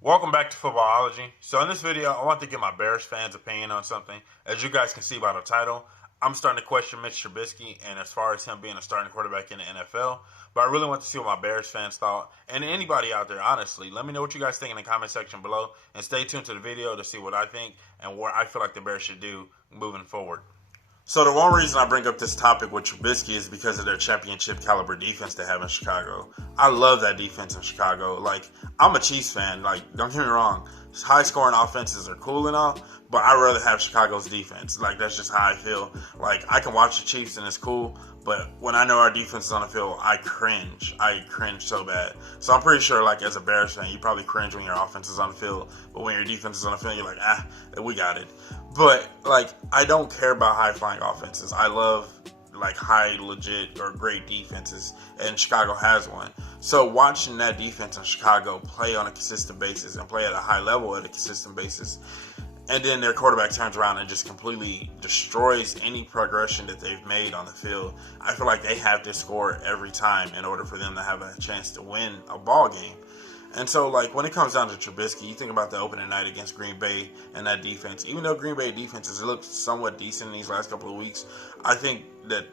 Welcome back to Footballology. So in this video, I want to get my Bears fans' opinion on something. As you guys can see by the title, I'm starting to question Mitch Trubisky and as far as him being a starting quarterback in the NFL. But I really want to see what my Bears fans thought. And anybody out there, honestly, let me know what you guys think in the comment section below. And stay tuned to the video to see what I think and what I feel like the Bears should do moving forward. So the one reason I bring up this topic with Trubisky is because of their championship caliber defense they have in Chicago. I love that defense in Chicago. Like, I'm a Chiefs fan. Like, don't get me wrong. High scoring offenses are cool and all, but I'd rather have Chicago's defense. Like, that's just how I feel. Like, I can watch the Chiefs and it's cool, but when I know our defense is on the field, I cringe. I cringe so bad. So I'm pretty sure, like, as a Bears fan, you probably cringe when your offense is on the field, but when your defense is on the field, you're like, we got it. But, like, I don't care about high-flying offenses. I love, like, high, legit, or great defenses, and Chicago has one. So watching that defense in Chicago play on a consistent basis and play at a high level at a consistent basis, and then their quarterback turns around and just completely destroys any progression that they've made on the field, I feel like they have to score every time in order for them to have a chance to win a ball game. And so, like, when it comes down to Trubisky, you think about the opening night against Green Bay and that defense. Even though Green Bay defense has looked somewhat decent in these last couple of weeks, I think that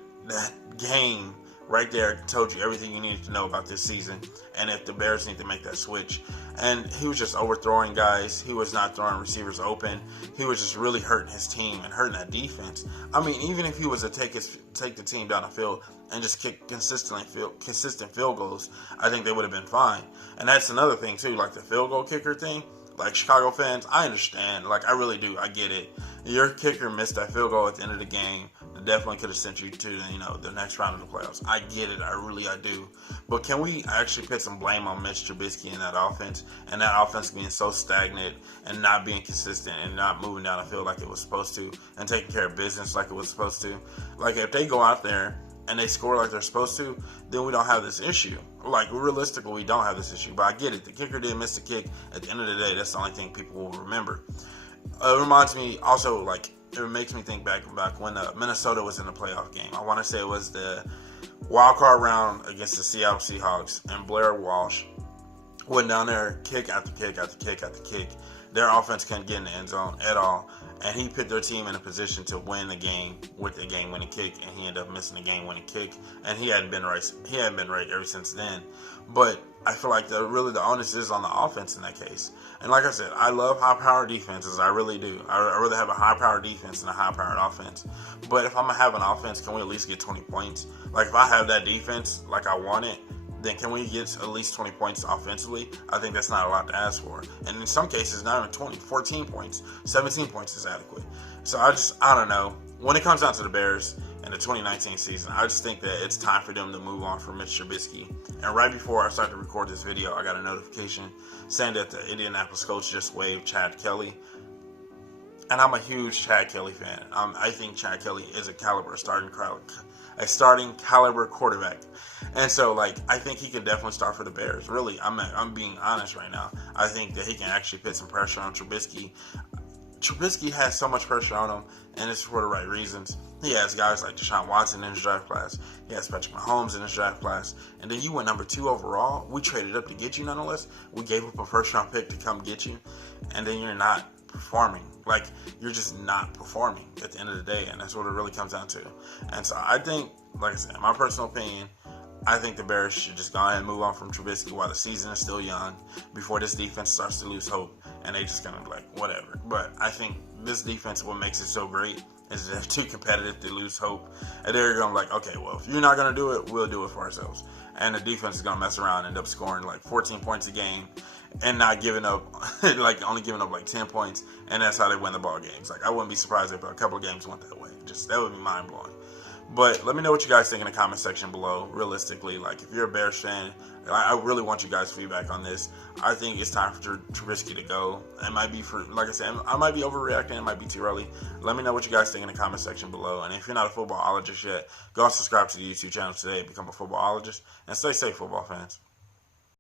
game right there told you everything you needed to know about this season and if the Bears need to make that switch. And he was just overthrowing guys. He was not throwing receivers open. He was just really hurting his team and hurting that defense. I mean, even if he was to take the team down the field and just kick consistent field goals, I think they would have been fine. And that's another thing too, like the field goal kicker thing. Like, Chicago fans, I understand. Like, I really do. I get it. Your kicker missed that field goal at the end of the game. That definitely could have sent you to, the next round of the playoffs. I get it. I do. But can we actually put some blame on Mitch Trubisky and that offense? And that offense being so stagnant and not being consistent and not moving down the field like it was supposed to and taking care of business like it was supposed to. Like, if they go out there and they score like they're supposed to, then we don't have this issue. Like, realistically, we don't have this issue. But I get it. The kicker did miss the kick. At the end of the day, that's the only thing people will remember. It reminds me also, like, it makes me think back when Minnesota was in the playoff game. I want to say it was the wild card round against the Seattle Seahawks, and Blair Walsh went down there, kick after kick after kick after kick. Their offense couldn't get in the end zone at all, and he put their team in a position to win the game with the game-winning kick, and he ended up missing the game-winning kick, and he hadn't been right. He hadn't been right ever since then. But I feel like the onus is on the offense in that case. And like I said, I love high-powered defenses. I really do. I'd rather have a high-powered defense than a high-powered offense. But if I'm gonna have an offense, can we at least get 20 points? Like, if I have that defense like I want it, then can we get at least 20 points offensively? I think that's not a lot to ask for. And in some cases, not even 20, 14 points, 17 points is adequate. So I don't know. When it comes down to the Bears and the 2019 season, I just think that it's time for them to move on from Mitch Trubisky. And right before I started to record this video, I got a notification saying that the Indianapolis coach just waived Chad Kelly. And I'm a huge Chad Kelly fan. I think Chad Kelly is a starting caliber quarterback. And so, like, I think he can definitely start for the Bears. Really, I'm being honest right now. I think that he can actually put some pressure on Trubisky. Trubisky has so much pressure on him, and it's for the right reasons. He has guys like Deshaun Watson in his draft class. He has Patrick Mahomes in his draft class. And then you went number 2 overall. We traded up to get you nonetheless. We gave up a first-round pick to come get you. And then you're not performing. Like, you're just not performing at the end of the day, and that's what it really comes down to. And so I think, like I said, in my personal opinion, I think the Bears should just go ahead and move on from Trubisky while the season is still young, before this defense starts to lose hope, and they just kind of like, whatever. But I think this defense, what makes it so great is they're too competitive to lose hope. And they're going to be like, okay, well, if you're not going to do it, we'll do it for ourselves. And the defense is going to mess around and end up scoring like 14 points a game and not giving up, like only giving up like 10 points. And that's how they win the ball games. Like, I wouldn't be surprised if a couple of games went that way. That would be mind blowing. But let me know what you guys think in the comment section below. Realistically, like, if you're a Bears fan, I really want you guys' feedback on this. I think it's time for Trubisky to go. It might be like I said, I might be overreacting. It might be too early. Let me know what you guys think in the comment section below. And if you're not a footballologist yet, go and subscribe to the YouTube channel today, become a footballologist, and stay safe, football fans.